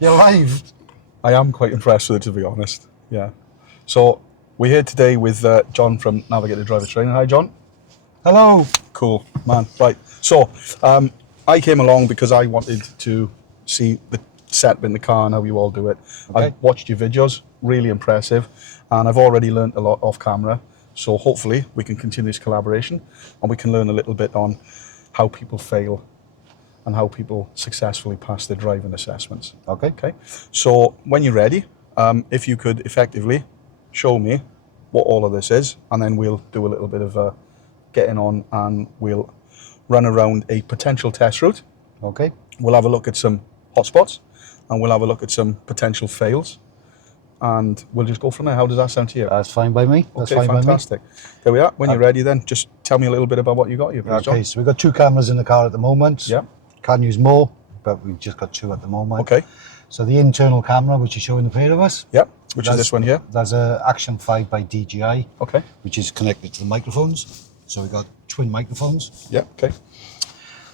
You're live. I am quite impressed with it, to be honest. Yeah. So we're here today with John from Navigator Driver Training. Hi, John. Hello. Cool, man. Right. So I came along because I wanted to see the setup in the car and how you all do it. Okay. I've watched your videos, really impressive, and I've already learned a lot off camera. So hopefully we can continue this collaboration and we can learn a little bit on how people fail and how people successfully pass their driving assessments. Okay. Okay. So when you're ready, if you could effectively show me what all of this is, and then we'll do a little bit of getting on and we'll run around a potential test route. Okay. We'll have a look at some hotspots and we'll have a look at some potential fails. And we'll just go from there. How does that sound to you? That's fine by me. That's Okay, fine fantastic. There we are. When you're ready then, just tell me a little bit about what you got here, please, by me. Okay, so we've got 2 cameras in the car at the moment. Yeah. Can use more, but we've just got 2 at the moment. Okay. So the internal camera, which is showing the pair of us. Yeah. Which is this one here? There's a Action 5 by DJI. Okay. Which is connected to the microphones. So we've got twin microphones. Yeah. Okay.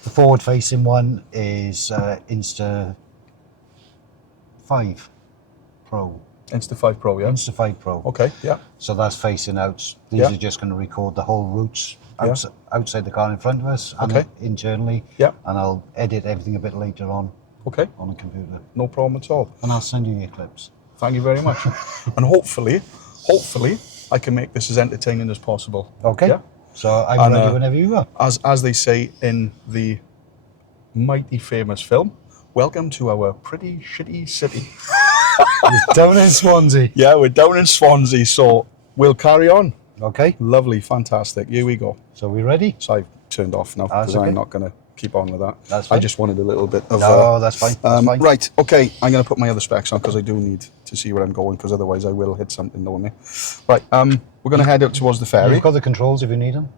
The forward-facing one is Insta 5 Pro. Insta 5 Pro, yeah? Insta 5 Pro. Okay, yeah. So that's facing out. These Yeah. are just going to record the whole routes Yeah. outside the car in front of us and Okay. internally. Yeah. And I'll edit everything a bit later on Okay, the computer. no problem at all. And I'll send you your clips. Thank you very much. And hopefully, I can make this as entertaining as possible. Okay. Yeah? So I'm And, ready whenever you are. As they say in the mighty famous film, welcome to our pretty shitty city. Down in Swansea. Yeah, we're down in Swansea, so we'll carry on. Okay. Lovely, fantastic. Here we go. So we ready? So I've turned off now That's because okay. I'm not going to keep on with that. That's I fine. just wanted a little bit of... No, that's fine. That's fine. Right, okay, I'm going to put my other specs on because I do need to see where I'm going because otherwise I will hit something, knowing me. Right, we're going to head out towards the ferry. You've got the controls if you need them.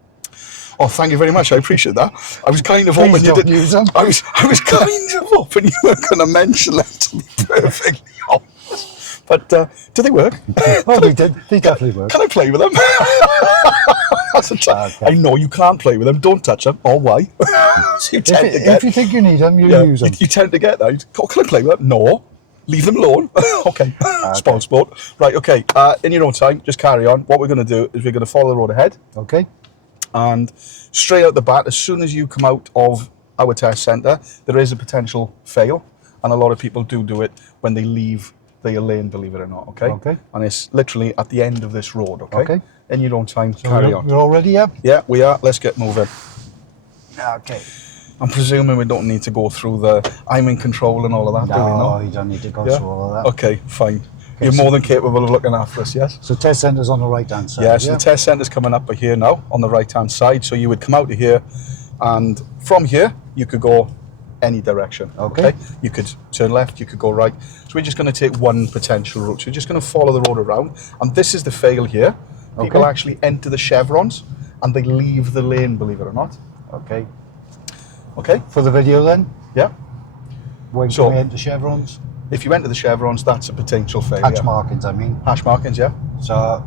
Oh, thank you very much. I appreciate that. I was kind of Please hoping you don't didn't use them. I was kind of hoping you weren't going to mention them, to be perfectly honest. But do they work? Oh, they did. They definitely work. Can I play with them? That's a try. Okay. I know you can't play with them. Don't touch them. Oh, why? So you tend to get. If you think you need them, you Yeah, use them. you tend to get that. Oh, can I play with them? No. Leave them alone. Okay. Spoil sport. Right, okay. In your own time, just carry on. What we're going to do is we're going to follow the road ahead. Okay. And straight out the bat, as soon as you come out of our test centre, there is a potential fail. And a lot of people do it when they leave their lane, believe it or not, okay? Okay. And it's literally at the end of this road, okay? Okay. In your own time, carry on. We're all ready, yeah? Yeah, we are. Let's get moving. Okay. I'm presuming we don't need to go through the I'm in control and all of that, do we? No, No? you don't need to go Yeah? through all of that. Okay, fine. You're more than capable of looking after us, yes? So test centre's on the right-hand side. Yes, yeah? the test centre's coming up here now on the right-hand side. So you would come out of here, and from here, you could go any direction. Okay. You could turn left, you could go right. So we're just going to take one potential route. So we're just going to follow the road around. And this is the fail here. People Okay. actually enter the chevrons, and they leave the lane, believe it or not. Okay. Okay? For the video then, Yeah? when So- can we enter chevrons? If you enter the chevrons, that's a potential fail. Hatch yeah. markings, I mean. Hash markings, yeah? So,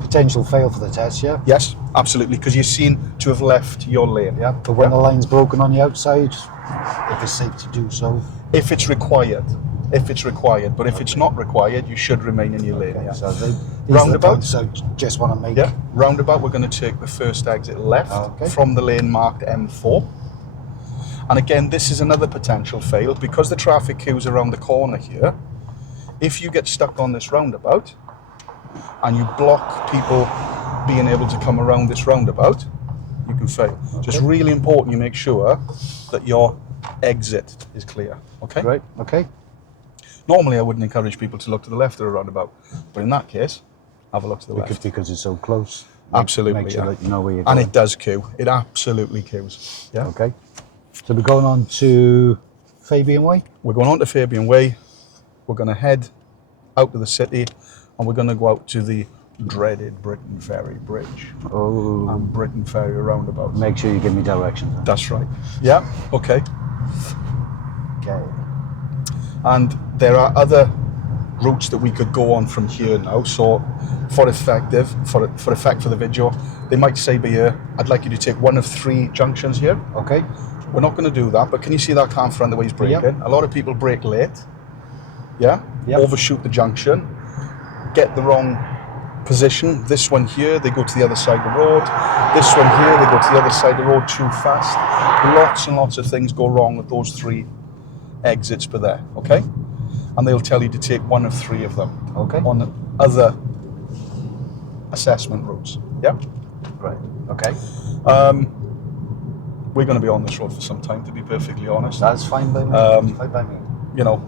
potential fail for the test, yeah? Yes, absolutely, because you're seen to have left your lane. Yeah, but when the line's broken on the outside, if it's safe to do so. If it's required. If it's required. But if it's not required, you should remain in your lane. Okay, Yeah. so these Roundabout? are the points, so just want to make... Yeah. Roundabout, we're going to take the first exit left Okay. from the lane marked M4. And again, this is another potential fail because the traffic queue's around the corner here. If you get stuck on this roundabout and you block people being able to come around this roundabout, you can fail. So it's really important you make sure that your exit is clear. Okay? Right, okay. Normally, I wouldn't encourage people to look to the left of the roundabout, but in that case, have a look to the left. Because it's so close. Absolutely, Make sure yeah. that you know where you're And going. it does queue. It absolutely queues. Yeah. Okay. So we're going on to Fabian Way? We're going on to Fabian Way. We're going to head out to the city, and we're going to go out to the dreaded Britain Ferry Bridge Oh, and Britain Ferry roundabout. make sure you give me directions. Then. That's right. Yeah. Okay. Okay. And there are other routes that we could go on from here now. So, for effect for the video, they might say, "Be here. I'd like you to take one of 3 junctions here." Okay. We're not going to do that, but can you see that car in front the way he's braking? Yep. A lot of people brake late, yeah? Yep. Overshoot the junction, get the wrong position. This one here, they go to the other side of the road. This one here, they go to the other side of the road too fast. Lots and lots of things go wrong with those 3 exits per there, okay? And they'll tell you to take one of 3 of them, Okay. on other assessment routes, yeah? Right. Okay. We're going to be on this road for some time, to be perfectly honest. That's fine by me. That's fine by me. You know,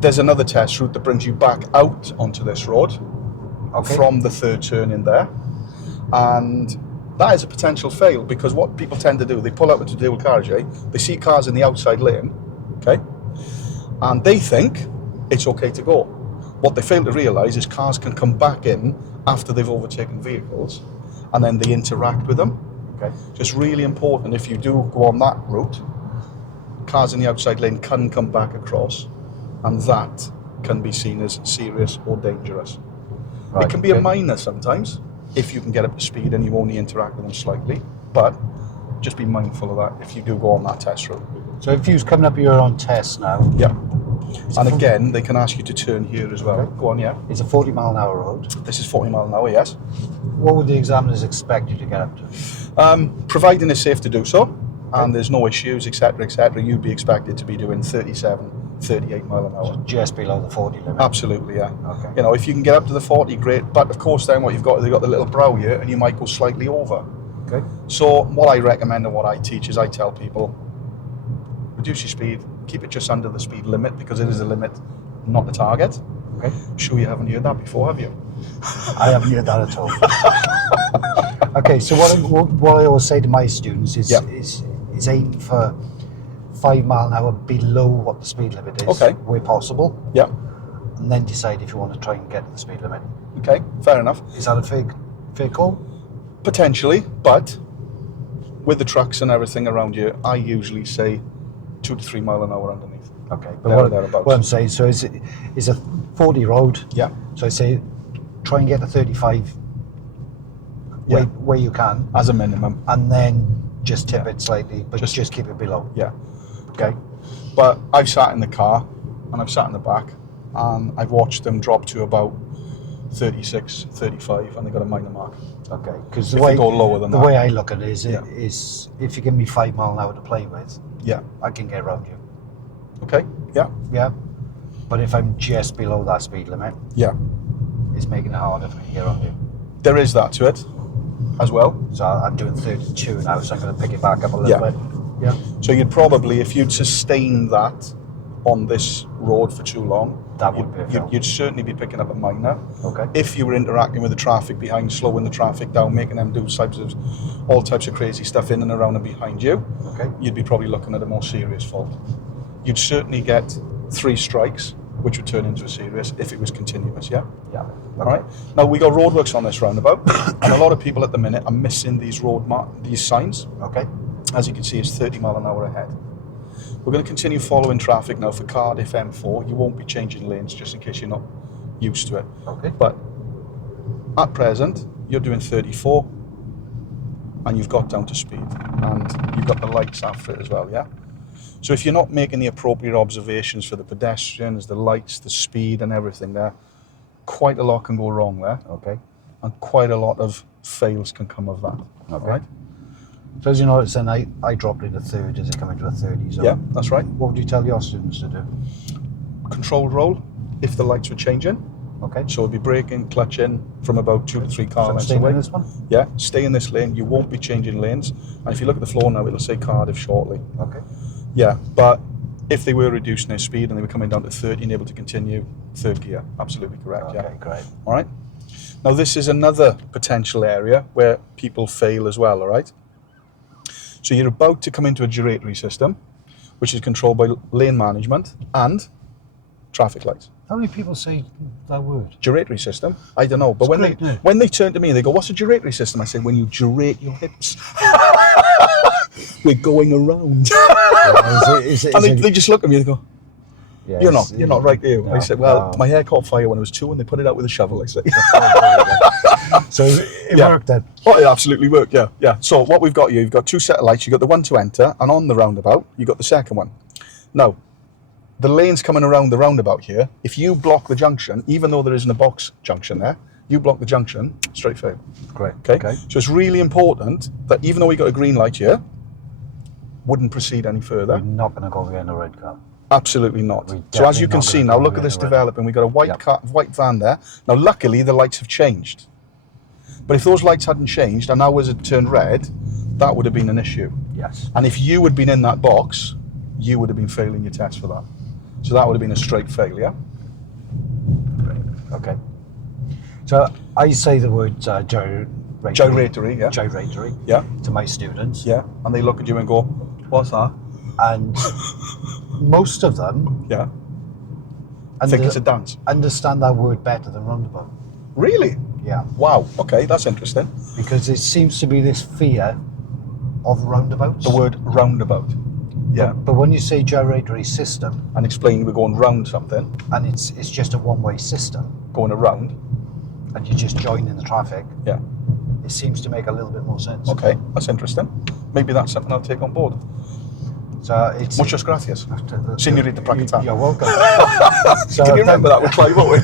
there's another test route that brings you back out onto this road from the 3rd turn in there, and that is a potential fail, because what people tend to do, they pull out into dual carriageway, they see cars in the outside lane, okay, and they think it's okay to go. What they fail to realise is cars can come back in after they've overtaken vehicles, and then they interact with them. Okay. So it's really important, if you do go on that route, cars in the outside lane can come back across, and that can be seen as serious or dangerous. Right. It can be a minor sometimes, if you can get up to speed and you only interact with them slightly, but just be mindful of that if you do go on that test route. So if you're coming up here on test now, Yeah. And again, they can ask you to turn here as well. Okay. Go on, yeah. it's a 40 mile an hour road. This is 40 mile an hour, yes. What would the examiners expect you to get up to? Providing it's safe to do so, and there's no issues, etc., you'd be expected to be doing 37, 38 mile an hour. Just below the 40 limit. Absolutely, yeah. Okay. You know, if you can get up to the 40, great. But of course, then what you've got the little brow here, and you might go slightly over. Okay. So what I recommend and what I teach is I tell people, reduce your speed, keep it just under the speed limit, because it is a limit, not the target. Okay. Sure, you haven't heard that before, have you? I haven't heard that at all. Okay, so what I always say to my students is aim for 5 mile an hour below what the speed limit is, Okay. where possible, Yeah. and then decide if you want to try and get to the speed limit. Okay, fair enough. Is that a fair call? Potentially, but with the trucks and everything around you, I usually say 2 to 3 mile an hour underneath. Okay, but Thereabouts. what I'm saying, so it's a 40 road. Yeah. So I say try and get to 35 where you can, As a minimum. and then just tip it slightly, but just keep it below. Yeah. Okay. But I've sat in the car and I've sat in the back and I've watched them drop to about 36, 35, and they got a minor mark. Okay, because If they go lower than the that. way I look at it is, Yeah. is if you give me 5 mile an hour to play with, Yeah. I can get around you. Okay. Yeah. Yeah. But if I'm just below that speed limit, Yeah. it's making it harder for me to get around you. There is that to it as well. So I'm doing 32 now, so I'm going to pick it back up a little Yeah. bit. Yeah. So you'd probably, if you'd sustained that on this road for too long, That would be a fail. you'd certainly be picking up a minor. Okay. If you were interacting with the traffic behind, slowing the traffic down, making them do all types of crazy stuff in and around and behind you, Okay. you'd be probably looking at a more serious fault. You'd certainly get 3 strikes, which would turn into a serious if it was continuous, yeah? Yeah. All right. Now, we got roadworks on this roundabout, and a lot of people at the minute are missing these these signs. Okay. As you can see, it's 30 mile an hour ahead. We're going to continue following traffic now for Cardiff M4. You won't be changing lanes, just in case you're not used to it. Okay. But at present, you're doing 34, and you've got down to speed, and you've got the lights after it as well, yeah? So if you're not making the appropriate observations for the pedestrians, the lights, the speed and everything there, quite a lot can go wrong there. Okay. And quite a lot of fails can come of that. Okay. Right? So as you notice, then I dropped into third as I come into a 30 zone. Yeah, that's right. What would you tell your students to do? Control roll if the lights were changing. Okay. So it'd be braking, clutching from about 2 to 3 car So I'm lengths staying away. in this one? Yeah, stay in this lane. You won't be changing lanes. And if you look at the floor now, it'll say Cardiff shortly. Okay. Yeah, but if they were reducing their speed and they were coming down to 30 and able to continue, 3rd gear, absolutely correct. Okay, Yeah. great. All right. Now this is another potential area where people fail as well. All right. So you're about to come into a gyratory system, which is controlled by lane management and traffic lights. How many people say that word? Gyratory system? I don't know. But It's when great, they isn't it? when they turn to me, they go, "What's a gyratory system?" I say, "When you gyrate your hips." We're going around. And they just look at me and they go, Yeah, You're not right, are you? No, I said, well, no. my hair caught fire when I was 2 and they put it out with a shovel, I said. So it Yeah. worked then? Oh, it absolutely worked, yeah. Yeah. So what we've got here, you've got 2 set of lights. You've got the one to enter, and on the roundabout, you've got the second one. Now, the lane's coming around the roundabout here. If you block the junction, even though there isn't a box junction there, you block the junction, straight fail. Great. Okay? So it's really important that even though we got a green light here, wouldn't proceed any further. We're not going to go behind the red car. Absolutely not. So as you can see now, look at this developing. We've got a white van there. Now, luckily, the lights have changed. But if those lights hadn't changed, and now as it turned red, that would have been an issue. Yes. And if you had been in that box, you would have been failing your test for that. So that would have been a straight failure. Okay. So I say the word gyratory. Gyratory, yeah. To my students. Yeah. And they look at you and go, what's that? And most of them I think it's a dance. Understand that word better than roundabout. Really? Yeah. Wow. Okay, that's interesting. Because it seems to be this fear of roundabouts. The word roundabout. Yeah. But when you say gyratory system, and explain we're going round something, and it's just a one-way system, going around, and you just join in the traffic. Yeah. It seems to make a little bit more sense. Okay, that's interesting. Maybe that's something I'll take on board. So it's muchas gracias. Señorita Prakata. You're welcome. So can you remember that with Clive Owen?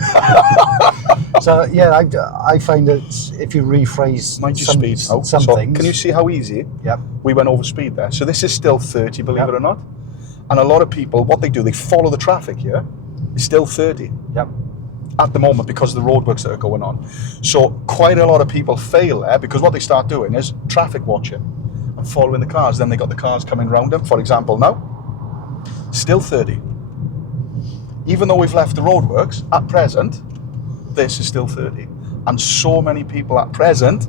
So yeah, I find that if you rephrase some things, can you see how easy? Yep. We went over speed there. So this is still 30, believe it or not. And a lot of people, what they do, they follow the traffic here. It's still 30. Yep. At the moment, because of the roadworks that are going on. So quite a lot of people fail there because what they start doing is traffic watching and following the cars. Then they got the cars coming round them. For example, now, still 30. Even though we've left the roadworks, at present, this is still 30. And so many people at present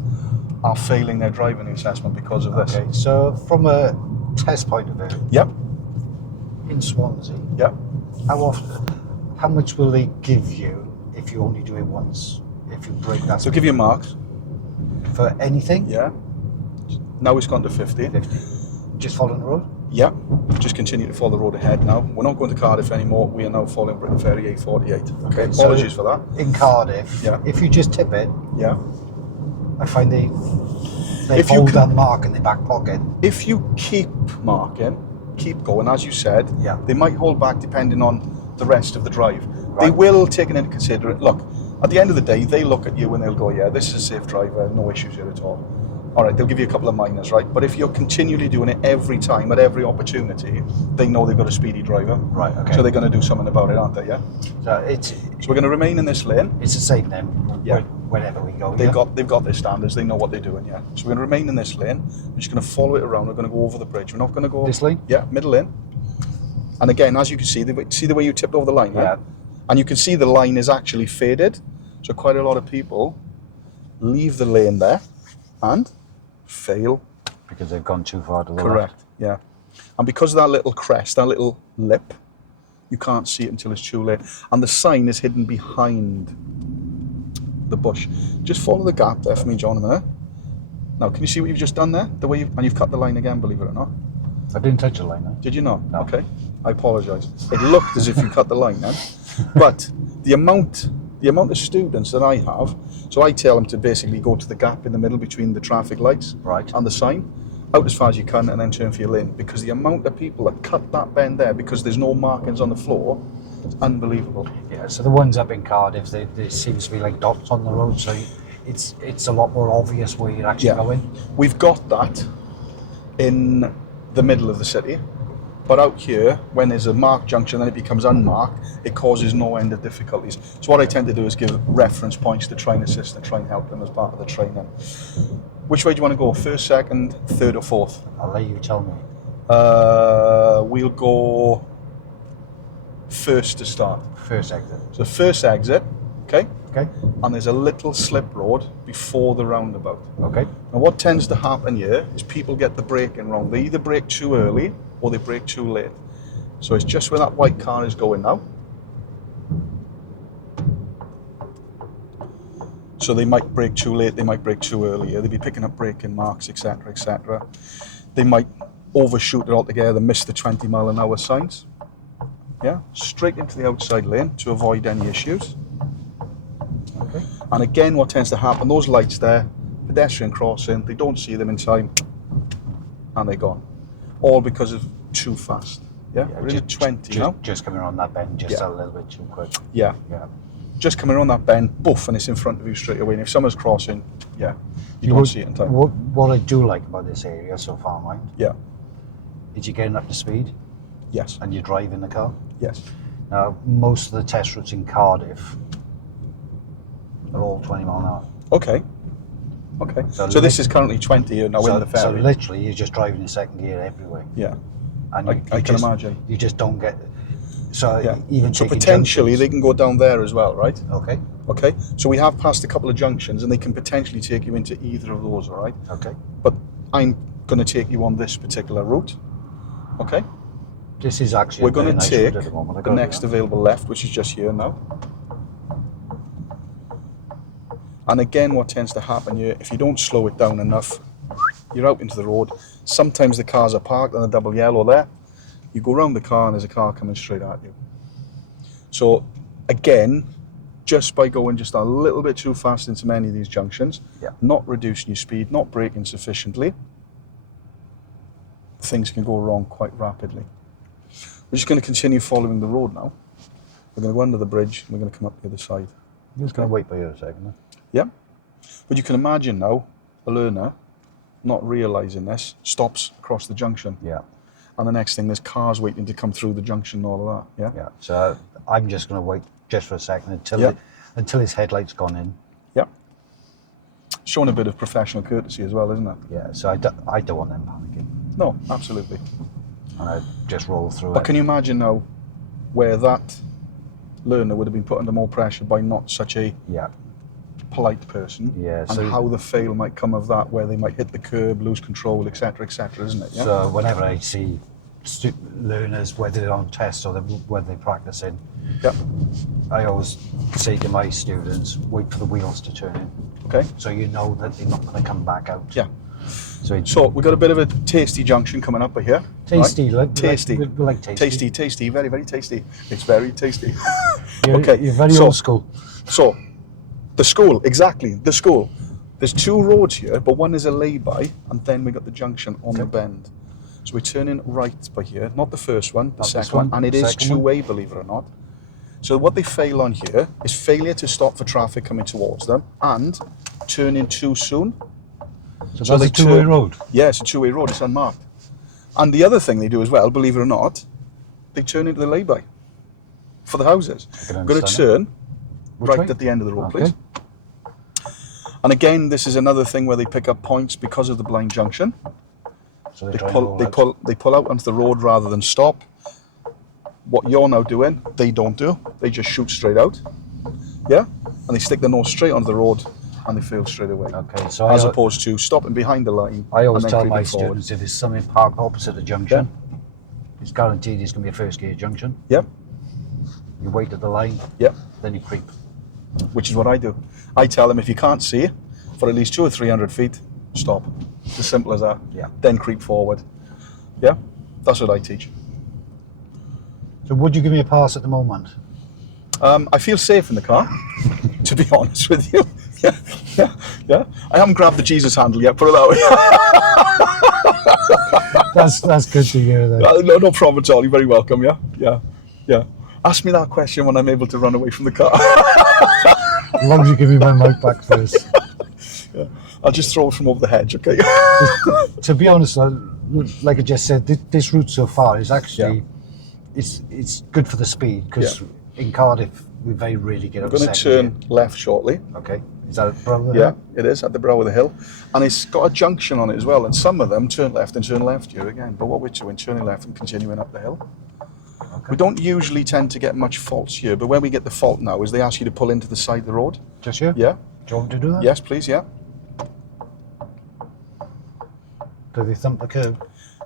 are failing their driving assessment because of this. Okay, so from a test point of view, Yep. in Swansea, Yep. how much will they give you if you only do it once? If you break that So give you marks. for anything? Yeah. Now it's gone to 50. 50. Just following the road? Yeah, just continue to follow the road ahead now. We're not going to Cardiff anymore. We are now following Britain Ferry A48. Okay, apologies for that. In Cardiff, if you just tip it, Yeah. I find they If you hold can- that mark in their back pocket. If you keep marking, keep going, as you said, Yeah. they might hold back depending on the rest of the drive. They Right. will take it into consideration. Look, at the end of the day, they look at you and they'll go, yeah, this is a safe driver, no issues here at all. All right, they'll give you a couple of minors, right? But if you're continually doing it every time, at every opportunity, they know they've got a speedy driver. Right, okay. So they're going to do something about it, aren't they, yeah? So it's So we're going to remain in this lane. the same then, Yeah. wherever we go. They've got their standards, they know what they're doing, yeah. So we're going to remain in this lane. We're just going to follow it around. We're going to go over the bridge. We're not going to go... This lane? Yeah, middle lane. And again, as you can see the way you tipped over the line, Yeah. And you can see the line is actually faded. So quite a lot of people leave the lane there and fail. Because they've gone too far to the Correct, yeah. And because of that little crest, that little lip, you can't see it until it's too late. And the sign is hidden behind the bush. Just follow the gap there for me, John, a minute. Now, can you see what you've just done there? And you've cut the line again, believe it or not. I didn't touch the line, no? Did you not? No. Okay, I apologise. It looked as if you cut the line then. But the amount of students that I have, so I tell them to basically go to the gap in the middle between the traffic lights Right. and the sign, out as far as you can and then turn for your lane. Because the amount of people that cut that bend there because there's no markings on the floor, it's unbelievable. Yeah, so the ones up in Cardiff, there seems to be like dots on the road, so it's a lot more obvious where you're actually going. We've got that in the middle of the city. But out here, when there's a marked junction and it becomes unmarked, it causes no end of difficulties. So what I tend to do is give reference points to try and assist and try and help them as part of the training. Which way do you want to go? First, second, third or fourth? I'll let you tell me. We'll go first to start. First exit. So first exit, okay? Okay. And there's a little slip road before the roundabout. Okay. Now what tends to happen here is people get the braking wrong. They either brake too early or they brake too late. So it's just where that white car is going now. So they might brake too late, they might brake too early. They'll be picking up braking marks, etc., etc. They might overshoot it altogether, miss the 20-mile-an-hour signs. Yeah, straight into the outside lane to avoid any issues. Okay. And again, what tends to happen, those lights there, pedestrian crossing, they don't see them in time, and they're gone. All because of too fast. Yeah, we're in at 20 now. Just coming around that bend, just Yeah. a little bit too quick. Yeah. Yeah. Just coming around that bend, boof, and it's in front of you straight away. And if someone's crossing, yeah, you don't see it in time. What I do like about this area so far, right, Yeah. is you're getting up to speed Yes. and you're driving the car. Yes. Now, most of the test routes in Cardiff are all 20 mile an hour. Okay. Okay. So So this is currently 20 now in the So ferry. literally, you're just driving in second gear everywhere. Yeah. And I can imagine. You just don't get. So Yeah. even So taking potentially junctions- they can go down there as well, right? Okay. Okay. So we have passed a couple of junctions, and they can potentially take you into either of those, all right? Okay. But I'm going to take you on this particular route. Okay. This is actually. We're a very going to nice take route at the moment, I the gotta next do that. available left, which is just here now. And again, what tends to happen here, if you don't slow it down enough, you're out into the road. Sometimes the cars are parked on a double yellow there. You go around the car and there's a car coming straight at you. So again, just by going just a little bit too fast into many of these junctions, Yeah. not reducing your speed, not braking sufficiently, things can go wrong quite rapidly. We're just going to continue following the road now. We're going to go under the bridge and we're going to come up the other side. I'm just going to wait by you a second. Yeah. But you can imagine now, a learner, not realising this, stops across the junction. Yeah. And the next thing, there's cars waiting to come through the junction and all of that. Yeah? Yeah. So I'm just going to wait just for a second Yeah. until his headlight's gone in. Yeah. Showing a bit of professional courtesy as well, isn't it? Yeah. So I don't want them panicking. No, absolutely. And I just roll through But it. can you imagine now where that learner would have been put under more pressure by not such a Yeah. polite person, Yeah, and so- how the fail might come of that, where they might hit the curb, lose control, etc., isn't it? Yeah. So whenever I see learners, whether they're on tests or whether they're practicing, Yeah. I always say to my students, wait for the wheels to turn in, Okay. so you know that they're not going to come back out. Yeah. So it's So we've got a bit of a tasty junction coming up here. tasty, right? like tasty, like tasty. tasty, very, very tasty. It's very tasty. You're, Okay, you're very so- old school. So, the school, exactly, the school. There's two roads here, but one is a lay-by, and then we got the junction on the bend. So we're turning right by here, not the first one, the Not this second one, one, and it the is second one. two-way, believe it or not. So what they fail on here is failure to stop for traffic coming towards them, and turning too soon. So So that's they a two-way turn- road. Yeah, it's a two-way road, it's unmarked. And the other thing they do as well, believe it or not, they turn into the lay-by for the houses. can We're going to understand turn Which right way? at the end of the road, Okay. please. And again, this is another thing where they pick up points because of the blind junction. So They try and pull, roll they out. pull, they pull out onto the road rather than stop. What you're now doing, they don't do. They just shoot straight out. Yeah, and they stick their nose straight onto the road, and they fail straight away. Okay, so As I opposed to stopping behind the line. always and then tell creeping my forward. students if there's something parked opposite the junction, it's guaranteed it's going to be a first gear junction. Yep, You wait at the line, yep. then you creep. Which is what I do. I tell them if you can't see for at least 200 or 300 feet, stop. It's as simple as that. Yeah. Then creep forward. Yeah, that's what I teach. So would you give me a pass at the moment? I feel safe in the car, to be honest with you. Yeah. I haven't grabbed the Jesus handle yet, put it that way. That's good to hear. Then. No problem at all. You're very welcome. Yeah. Ask me that question when I'm able to run away from the car. As long as you give me my mic back first. I'll just throw it from over the hedge, okay? To be honest, like I just said, this route so far is actually it's good for the speed because in Cardiff we very rarely get I'm up going to second turn left shortly. gear. Okay, is that brother? Yeah, it is at the brow of the hill, and it's got a junction on it as well. And some of them turn left and turn left here again. But what we're doing, turning left and continuing up the hill. Okay. We don't usually tend to get much faults here, but when we get the fault now is they ask you to pull into the side of the road. Just you? Yeah. Do you want me to do that? Yes, please. Yeah. Do they thump the curb?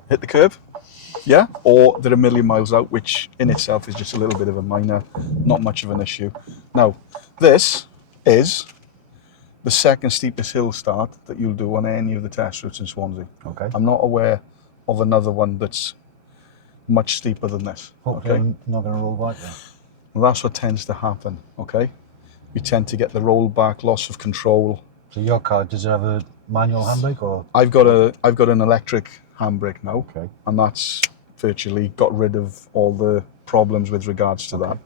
Hit the curb. Yeah. Or they're a million miles out, which in itself is just a little bit of a minor, not much of an issue. Now, this is the second steepest hill start that you'll do on any of the test routes in Swansea. Okay. I'm not aware of another one that's much steeper than this. Hopefully Okay. I'm not going to roll back then. Well, that's what tends to happen. Okay. You tend to get the rollback, loss of control. So your car, does it have a manual handbrake or? I've got an electric handbrake now, Okay. and that's virtually got rid of all the problems with regards to that.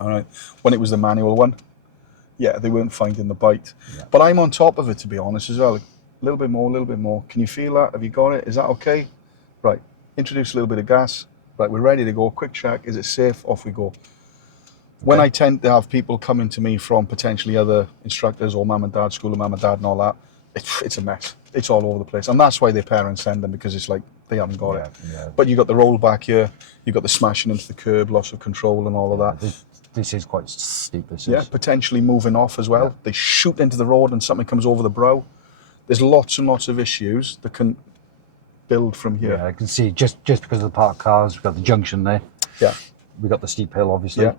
All right. When it was the manual one, yeah, they weren't finding the bite. Yeah. But I'm on top of it, to be honest, as well. A little bit more, a little bit more. Can you feel that? Have you got it? Is that okay? Right. Introduce a little bit of gas. Right, we're ready to go. Quick check. Is it safe? Off we go. When I tend to have people coming to me from potentially other instructors or mum and dad, school of mum and dad and all that, it's a mess. It's all over the place. And that's why their parents send them, because it's like they haven't got it. Yeah. But you got the roll back here, you got the smashing into the curb, loss of control and all of that. This is quite steep. Potentially moving off as well. Yeah. They shoot into the road and something comes over the brow. There's lots and lots of issues that can build from here. Yeah, I can see just because of the parked cars, we've got the junction there. Yeah. We've got the steep hill, obviously. Yeah.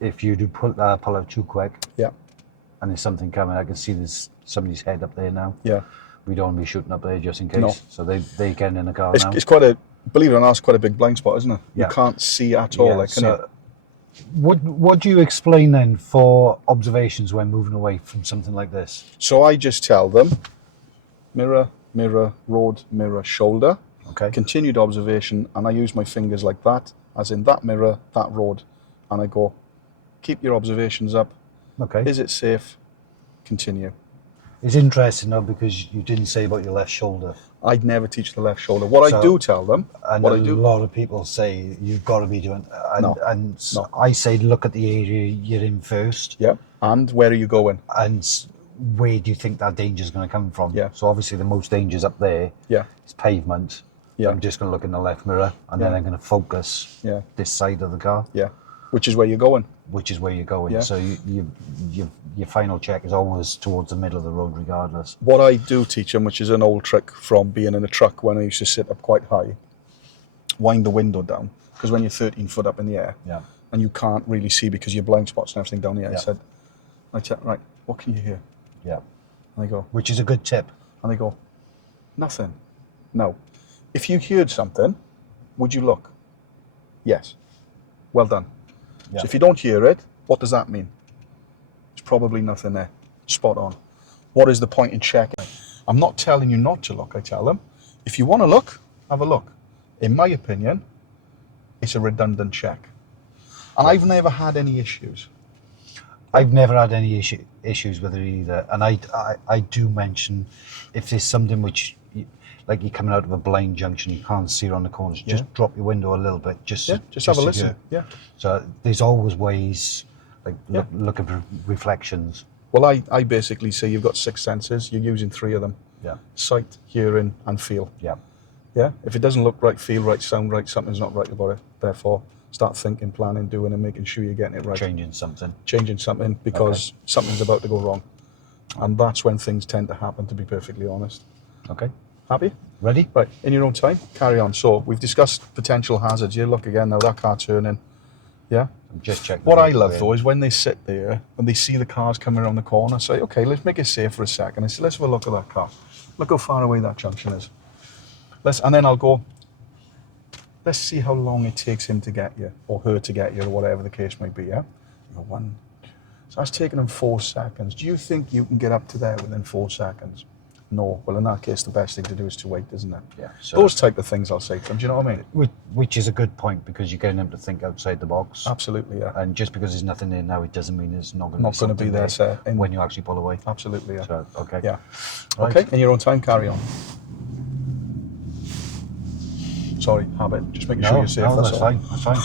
If you do pull out too quick, yeah, and there's something coming, I can see there's somebody's head up there now. Yeah. We don't want to be shooting up there just in case. No. So they get in the car now. It's quite a, believe it or not, it's quite a big blind spot, isn't it? Yeah. You can't see at all, like, can you? What do you explain then for observations when moving away from something like this? So I just tell them, mirror, mirror, road, mirror, shoulder. Okay. Continued observation, and I use my fingers like that, as in that mirror, that road, and I go, keep your observations up. Okay. Is it safe? Continue. It's interesting though, because you didn't say about your left shoulder. I'd never teach the left shoulder. What I do tell them, and what a I do, lot of people say you've got to be doing, No. I say look at the area you're in first. Yeah. And where are you going? And where do you think that danger is going to come from? Yeah. So obviously the most danger's up there. Yeah. It's pavement. Yeah. I'm just going to look in the left mirror, and then I'm going to focus this side of the car. Yeah. Which is where you're going. Which is where you're going. Yeah. So your final check is always towards the middle of the road, regardless. What I do teach them, which is an old trick from being in a truck when I used to sit up quite high, wind the window down, because when you're 13 foot up in the air, and you can't really see because your blind spots and everything down here, I said, right, what can you hear? Yeah. And they go, which is a good tip. And they go, nothing. No. If you heard something, would you look? Yes. Well done. Yeah. So if you don't hear it, what does that mean? There's probably nothing there. Spot on. What is the point in checking? I'm not telling you not to look, I tell them. If you want to look, have a look. In my opinion, it's a redundant check. And I've never had any issues. I've never had any issues with it either. And I do mention, if there's something which, like you're coming out of a blind junction, you can't see around the corners, just drop your window a little bit. Just have a listen. Yeah. So there's always ways, like look at reflections. Well, I basically say you've got 6 senses, you're using 3 of them. Yeah. Sight, hearing, and feel. Yeah. Yeah. If it doesn't look right, feel right, sound right, something's not right about it. Therefore, start thinking, planning, doing, and making sure you're getting it right. Changing something, because something's about to go wrong. And that's when things tend to happen, to be perfectly honest. Okay. Happy? Ready? Right, in your own time, carry on. So we've discussed potential hazards here. Look again now, that car turning. Yeah? I'm just checking. What I love though is when they sit there and they see the cars coming around the corner, say, okay, let's make it safe for a second. I say, let's have a look at that car. Look how far away that junction is. And then I'll go, let's see how long it takes him to get you, or her to get you, or whatever the case might be, yeah? You go, 1. So that's taking them 4 seconds. Do you think you can get up to there within 4 seconds? No. Well, in that case, the best thing to do is to wait, isn't it? Yeah. So those type of things I'll say to them. Do you know what I mean? Which is a good point, because you're getting them to think outside the box. Absolutely, yeah. And just because there's nothing there now, it doesn't mean there's not going to be there when you actually pull away. Absolutely, yeah. So, okay. Yeah. Right. Okay, in your own time, carry on. Sorry, habit. Just making sure you're safe. No, that's all. fine. That's fine.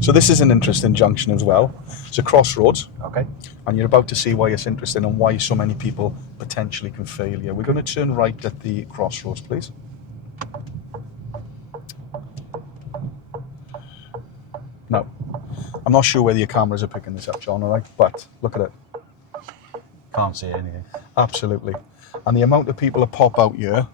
So this is an interesting junction as well. It's a crossroads. Okay. And you're about to see why it's interesting and why so many people potentially can fail here. We're going to turn right at the crossroads, please. Now, I'm not sure whether your cameras are picking this up, John, all right? But look at it. Can't see anything. Absolutely. And the amount of people that pop out here,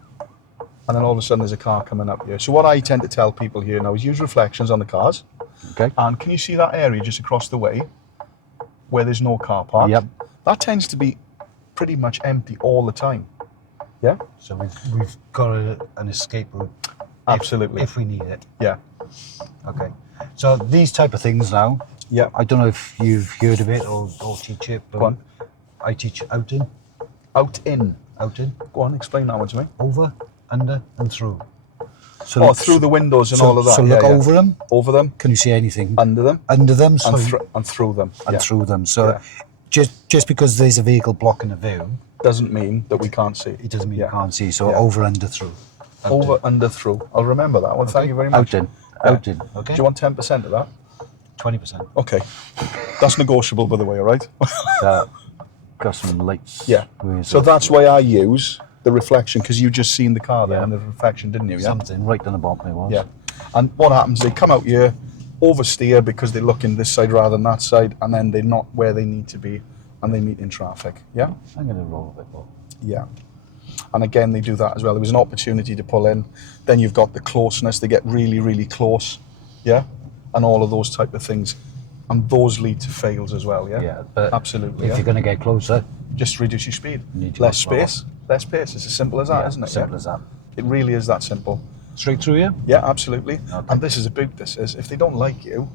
and then all of a sudden there's a car coming up here. So what I tend to tell people here now is use reflections on the cars. Okay. And can you see that area just across the way where there's no car park? Yep. That tends to be pretty much empty all the time. Yeah? So we've got an escape route. Absolutely. If we need it. Yeah. Okay. So these type of things now. Yeah. I don't know if you've heard of it or teach it, but Go on. I teach out in. Out in. Out in. Go on, explain that one to me. Over, under and through. So Oh, through the windows and all of that. So yeah, look yeah. over them. Over them, Can you see anything? under them, Under them, and through them. and yeah. through them. So Yeah. just because there's a vehicle blocking the view, Doesn't mean that we can't see. it doesn't mean Yeah. you can't see. So Yeah. over, under, through. Over, under, through. I'll remember that one. Thank you very much. Out in. Yeah. Out in. Okay. Do you want 10% of that? 20%. Okay. That's negotiable, by the way, all right? Got some lights. Yeah. So that's why I use the reflection, because you just seen the car there Yeah. and the reflection, didn't you? Yeah. something right down the bottom it was. Yeah. And what happens, they come out here, oversteer because they look in this side rather than that side, and then they're not where they need to be, and they meet in traffic. Yeah? I'm going to roll a bit more. Yeah. And again, they do that as well. There was an opportunity to pull in. Then you've got the closeness. They get really, really close. Yeah? And all of those type of things. And those lead to fails as well, yeah? Yeah, but absolutely. if yeah? you're going to get closer, Just reduce your speed. You need to Less go slower. space. Less space. It's as simple as that, yeah, isn't it? simple yeah? as that. It really is that simple. Straight through you? Yeah, absolutely. Okay. And this is a big, this is, if they don't like you,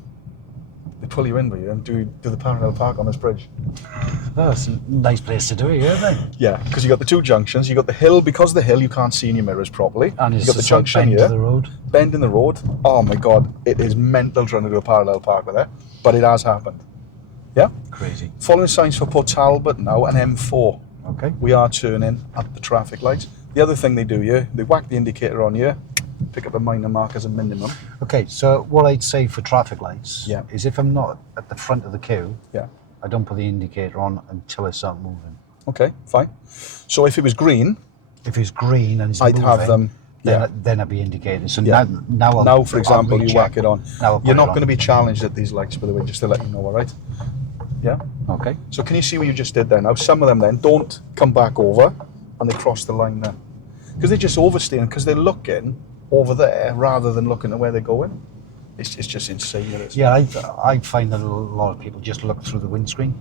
they pull you in with you and do the parallel park on this bridge. Oh, it's a nice place to do it, isn't it? Yeah, because you got the two junctions, you got the hill, because of the hill you can't see in your mirrors properly. And you it's got the just like junction bend here, to the road. bend in the road. Oh my God, it is mental trying to do a parallel park with it, but it has happened. Yeah? Crazy. Following signs for Port Talbot now and M4. Okay. We are turning at the traffic lights. The other thing they do here, they whack the indicator on here, pick up a minor mark as a minimum. Okay, so what I'd say for traffic lights Yeah. is if I'm not at the front of the queue, Yeah. I don't put the indicator on until I start moving. Okay, fine. So if it was green, If it's green and it's I'd moving, have them. then, Yeah. then I'd be indicating. So Yeah. now For example, you whack it on. Now I'll put You're it not on. going to be challenged at these lights, by the way, just to let you know, all right? Yeah? Okay. So can you see what you just did there? Now, some of them then don't come back over and they cross the line there. Because they're just oversteering, because they're looking over there rather than looking at where they're going. It's just insane. It is. Yeah, I find that a lot of people just look through the windscreen.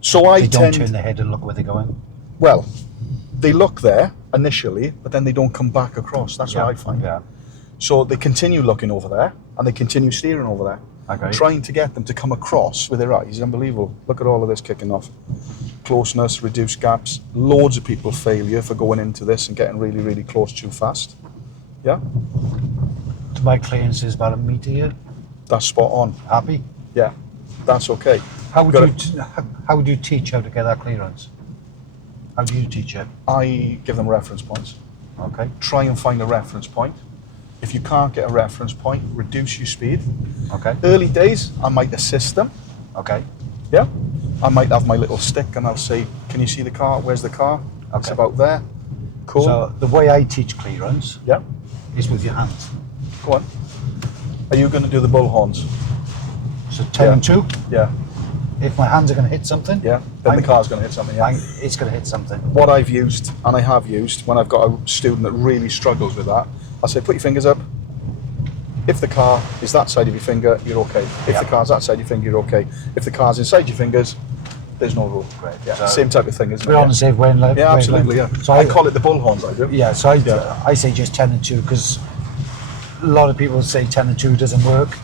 So I They don't tend, turn their head and look where they're going. well, they look there initially, but then they don't come back across. That's what I find. Yeah. So they continue looking over there and they continue steering over there. Okay. Trying to get them to come across with their eyes is unbelievable. Look at all of this kicking off. Closeness, reduced gaps. Loads of people fail you for going into this and getting really, really close too fast. Yeah? To my clearance is about a metre here. That's spot on. Happy? Yeah. That's okay. How would Gotta- how would you teach how to get that clearance? How do you teach it? I give them reference points. Okay. Try and find a reference point. If you can't get a reference point, reduce your speed. Okay. Early days, I might assist them. Okay. Yeah. I might have my little stick and I'll say, can you see the car? Where's the car? It's Okay. about there. Cool. So the way I teach clearance Yeah. is with your hands. Go on. Are you going to do the bullhorns? So 10 Yeah. and 2. Yeah. If my hands are going to hit something, Yeah. Then the I'm- car's going to hit something. Yeah. it's going to hit something. What I've used, and I have used, when I've got a student that really struggles with that, I say, put your fingers up. If the car is that side of your finger, you're okay. If Yeah. the car's that side of your finger, you're okay. If the car's inside your fingers, there's no rule. Great. Yeah. So Same type of thing, isn't we're it? on the same wavelength. Yeah, absolutely. Yeah. So I call it the bullhorns. I do. Yeah, so Yeah. I say just 10 and 2 because a lot of people say 10 and 2 doesn't work,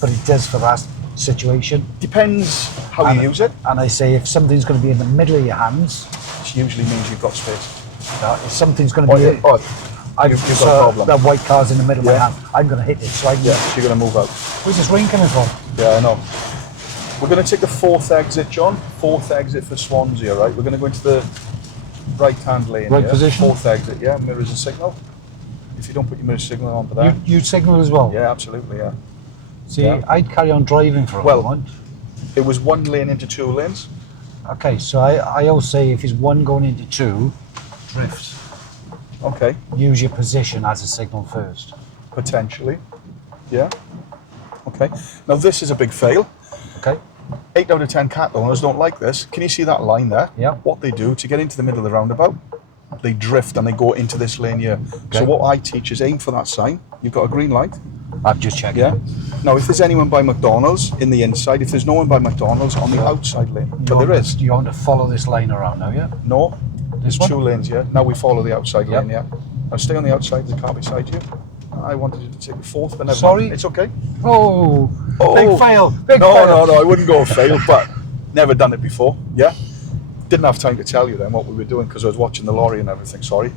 but it does for that situation. Depends how And- you use it. And I say if something's going to be in the middle of your hands, Which usually means you've got space. if something's going to be, You've got a so problem. that white car's in the middle of my Yeah. hand, I'm going to hit it. So Yeah, so you're going to move out. where's this rain coming from? Yeah, I know. We're going to take the fourth exit, John. Fourth exit for Swansea, right? We're going to go into the right-hand lane Right here. position? Fourth exit, yeah. Mirrors and signal. If you don't put your mirror signal on for that. You signal as well? Yeah, absolutely, yeah. See, Yeah. I'd carry on driving for a Well- moment. It was one lane into two lanes. Okay, so I always say if it's one going into 2, drift. Okay, Use your position as a signal first. potentially. Yeah. Okay. Now this is a big fail. Okay? 8 out of 10 cat owners don't like this. Can you see that line there? Yeah. What they do to get into the middle of the roundabout, they drift and they go into this lane here. So Okay. what I teach is aim for that sign. You've got a green light. I've just checked. Yeah. Now, if there's anyone by McDonald's in the inside, if there's no one by McDonald's on the outside lane, but there is. You want to follow this line around now, yeah? No. There's one? two lanes, yeah. Now we follow the outside Yep. lane, yeah. Now stay on the outside, there's a car beside you. I wanted you to take the fourth, but never Sorry? mind. It's okay. Oh, Oh. big fail. Big No, fail. no, no, I wouldn't go fail, but never done it before, yeah. Didn't have time to tell you then what we were doing because I was watching the lorry and everything, sorry.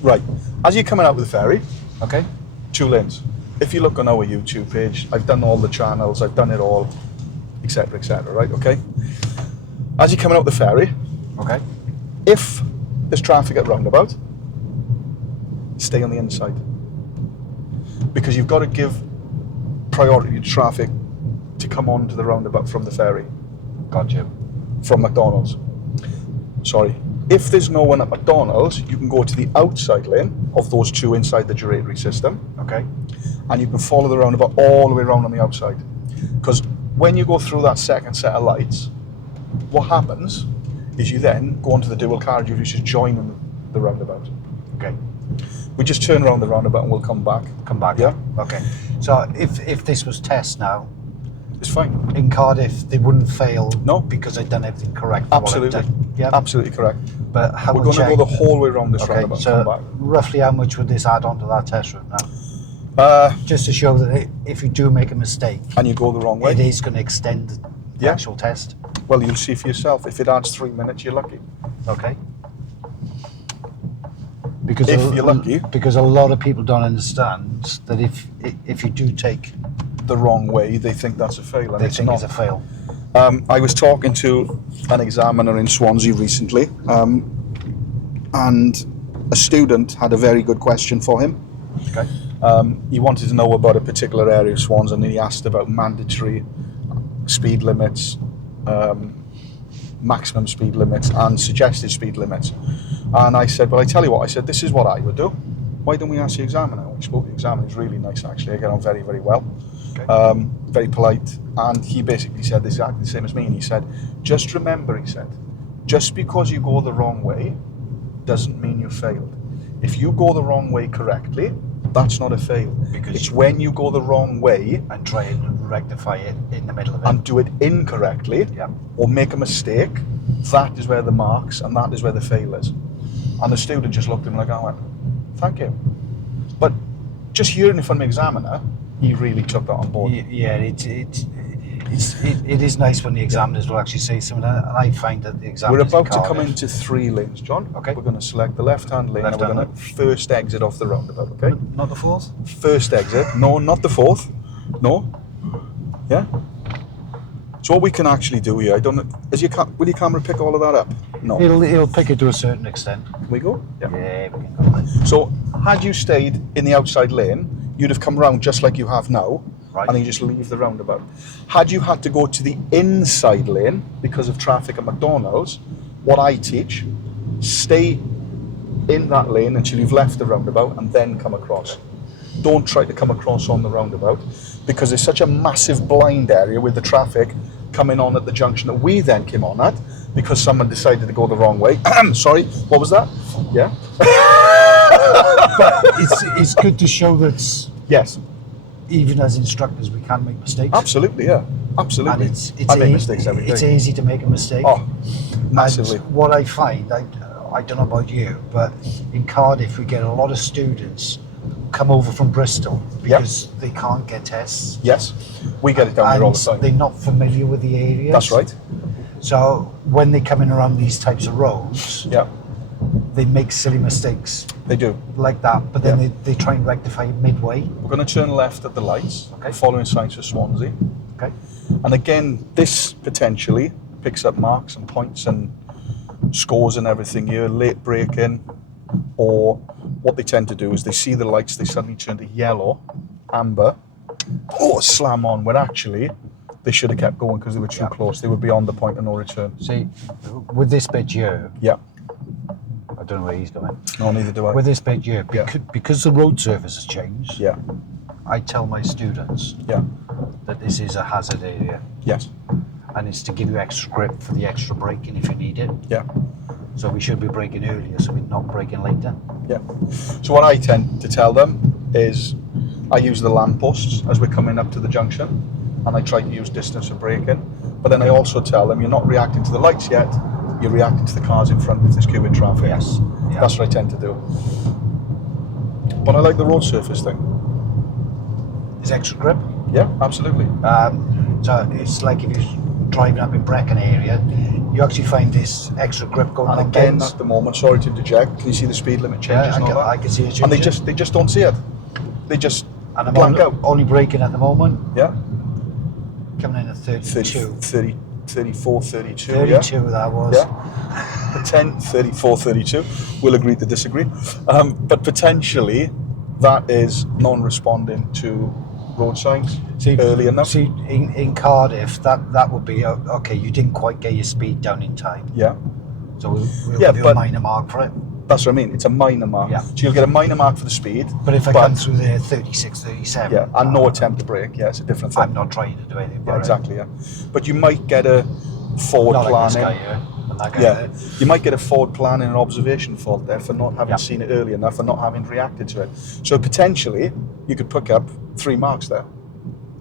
Right, as you're coming out with the ferry, Okay. 2 lanes. If you look on our YouTube page, I've done all the channels, I've done it all, etc., right? Okay. As you're coming out the ferry, Okay. if there's traffic at Roundabout, stay on the inside, because you've got to give priority to traffic to come on to the roundabout from the ferry, Gotcha. from McDonald's. Sorry. If there's no one at McDonald's, you can go to the outside lane of those 2 inside the gyratory system, Okay. and you can follow the roundabout all the way around on the outside. Because when you go through that second set of lights, what happens is you then go onto the dual carriageway, which is joining the roundabout. Okay. We just turn around the roundabout and we'll come back. Come back. Yeah. Okay. So if this was test now, It's fine. in Cardiff, they wouldn't fail. No. Because they've done everything correct. For what they've Absolutely. done. Yeah. Absolutely correct. But how We're much? going to go the whole way around this Okay. roundabout and So come back. roughly, how much would this add on to that test route now? Just to show that if you do make a mistake, And you go the wrong way. it is going to extend the Yeah. actual test. Well, you'll see for yourself. If it adds 3 minutes, you're lucky. Okay. Because If you're lucky. because a lot of people don't understand that if you do take, The wrong way, they think that's a fail, and they it's think not. it's a fail. I was talking to an examiner in Swansea recently, and a student had a very good question for him. Okay. He wanted to know about a particular area of Swansea, and he asked about mandatory speed limits, maximum speed limits, and suggested speed limits. And I said, well, I tell you what, I said, this is what I would do. Why don't we ask the examiner? We spoke to the examiner, he's really nice actually, I get on very, very well. Okay. Very polite, and he basically said exactly the same as me, and he said, just remember, he said, just because you go the wrong way doesn't mean you failed. If you go the wrong way correctly, that's not a fail. Because it's when you go the wrong way And try and rectify it in the middle of it. and do it incorrectly, Yeah. or make a mistake, that is where the marks and that is where the fail is. And the student just looked at him like, I went, thank you. But just hearing it from the examiner, he really took that on board. Yeah, it is nice when the examiners will actually say something, and I find that the examiners. We're about in to come Cardiff- into 3 lanes, John. Okay. We're going to select the left-hand lane, and we're Left-hand going to first exit off the roundabout, okay? Not the fourth. First exit. No, not the fourth. No. Yeah? So what we can actually do here, I don't know, will your camera pick all of that up? No. It'll pick it to a certain extent. Can we go? Yeah, we can go there. So, had you stayed in the outside lane, you'd have come round just like you have now, Right. and then you just leave the roundabout. Had you had to go to the inside lane because of traffic at McDonald's, what I teach, stay in that lane until you've left the roundabout and then come across. Don't try to come across on the roundabout, because there's such a massive blind area with the traffic coming on at the junction that we then came on at, because someone decided to go the wrong way. Sorry, what was that? Yeah? But it's good to show that Yes. even as instructors we can make mistakes. Absolutely, yeah. Absolutely. And it's I make mistakes every day. It's easy to make a mistake. Oh, massively. And what I find, I don't know about you, but in Cardiff we get a lot of students come over from Bristol because they can't get tests. Yes. We get it down here all the They're time. not familiar with the area. That's right. So when they come in around these types of roads, Yeah, they make silly mistakes they do. like that, but then Yeah. they try and rectify it midway. We're going to turn left at the lights, Okay. following signs for Swansea. Okay. And again, this potentially picks up marks and points and scores and everything here, late braking, or what they tend to do is they see the lights, they suddenly turn to yellow, amber, slam on, where actually they should have kept going because they were too close. They would be on the point of no return. See, with this bit here, Yeah. I don't know where he's going. No, neither do I. With this bit here, Yeah. because the road surface has changed, Yeah. I tell my students Yeah. that this is a hazard area, Yes. and it's to give you extra grip for the extra braking if you need it. Yeah. So we should be braking earlier, so we're not braking later. Yeah. So what I tend to tell them is I use the lampposts as we're coming up to the junction, and I try to use distance for braking. But then I also tell them you're not reacting to the lights yet, you're reacting to the cars in front if there's queuing traffic. Yes. Yeah. That's what I tend to do. But I like the road surface thing. It's extra grip. Yeah, absolutely. So it's like if you're driving up in Brecon area, you actually find this extra grip going And on again, bends. at the moment, sorry to interject, can you see the speed limit changes and all that? I can see it And changing. they just don't see it. they just And I'm blank out. only braking at the moment, Yeah. coming in at 32. 34, 32. 32 Yeah. that was. Yeah. 10, 34, 32. We'll agree to disagree. But potentially, that is non-responding to road signs early enough. See, in Cardiff, that would be, okay, you didn't quite get your speed down in time. Yeah. So we'll Yeah, give you but- a minor mark for it. That's what I mean. It's a minor mark. Yeah. So you'll get a minor mark for the speed. But if I come through there 36, 37. Yeah, and no attempt to brake. Yeah, it's a different thing. I'm not trying to do anything about Yeah, exactly. Yeah, but you might get a forward it. Not like this planning. guy here. And that guy Yeah, there. you might get a forward planning and observation fault there for not having Yeah. seen it early enough and not having reacted to it. So potentially you could pick up 3 marks there.